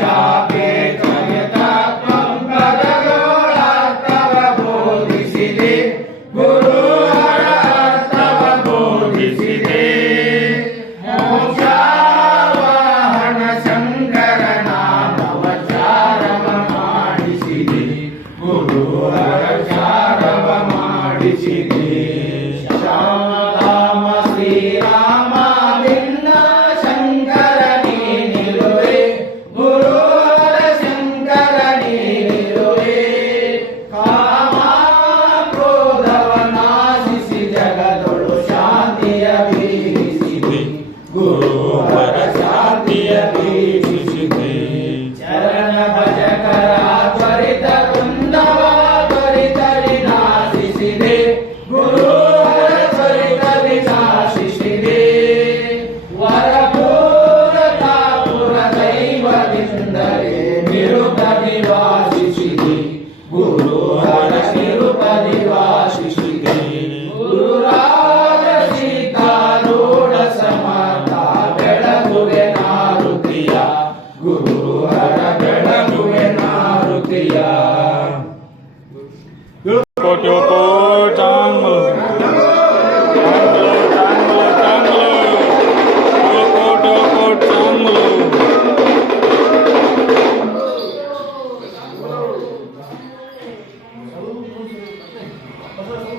ಶಾಖೆ ತತ್ವಂ ಪದಗಳರ್ಥವ ಬೋಧಿಸಿದೆ ಗುರುವರ ಅರ್ಥವ ಬೋಧಿಸಿದೆ ಮೋಕ್ಷವಾಹನ ಶಂಕರನ ನವಚಾರವ ಮಾಡಿಸಿದೆ ಗುರುವರ ಚಾರವ ಮಾಡಿಸಿದೆ ಶ್ಯಾಮರಾಮ ಶ್ರೀರಾಮ ಭಿನ್ನ ಶಂಕರ ನೀನಿರುವೆ ಗುರುವರ ಶಂಕರ ನೀನಿರುವೆ ಕಾಮ ಕ್ರೋಧವ ನಾಶಿಸಿ ಜಗದೊಳು ಶಾಂತಿಯ ಬೀರಿಸಿದೆ ಗುರುವರ ಶಾಂತಿಯ ಬೀರಿಸಿದೆ ಚರಣ ಭಜಕರ ತ್ವರಿತ ಕುಂದವ ತ್ವರಿತ ವಿನಾಶಿಸಿದೆ ಗುರುವರ ತ್ವರಿತ ವಿನಾಶಿಸಿದೆ ವರಪೂರ ತಾಪುರ ದೈವದಿಂದಲೇ ನಿರುಪದಿ ವಾಸಿಸಿದೆ ಗುರುವರ ನಿರುಪದಿ ವಾಸಿಸಿದೆ ಗುರುರಾಜ ಸೀತಾರೂಢ ಸಮರ್ಥ ಬೆಳಗುವೆ ನಾರುತಿಯ ಗುರುವರ ಬೆಳಗುವೆ ನಾರುತಿಯ ಕೋಟಿ